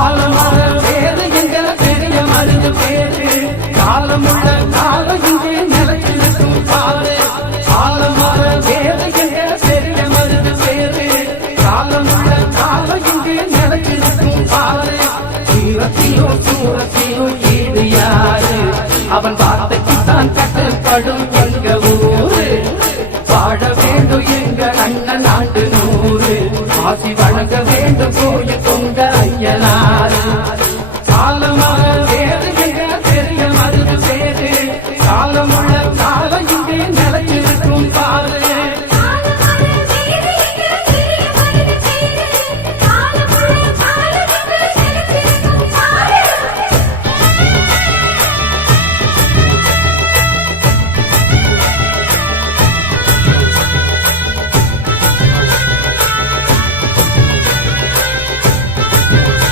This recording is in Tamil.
ஆலமர வேறு எங்க பெரிய மருது பேரு காலமுள்ள காலம் இங்கே நிலைச்சிருக்கும் பாரு ஆலமர வேறு எங்க பெரிய மருது பேரு காலமுள்ள காலம் இங்கே நிலைச்சிருக்கும் பாரு சீரத்தியோ சூரத்தியோ ஈடு யாரு அவன் வார்த்தைக்குத்தான் கட்டுப்படும் எங்க ஊரு வாழ வேண்டும் எங்க அண்ணன் ஆண்டு 100 ஆசி வழங்க வேண்டும்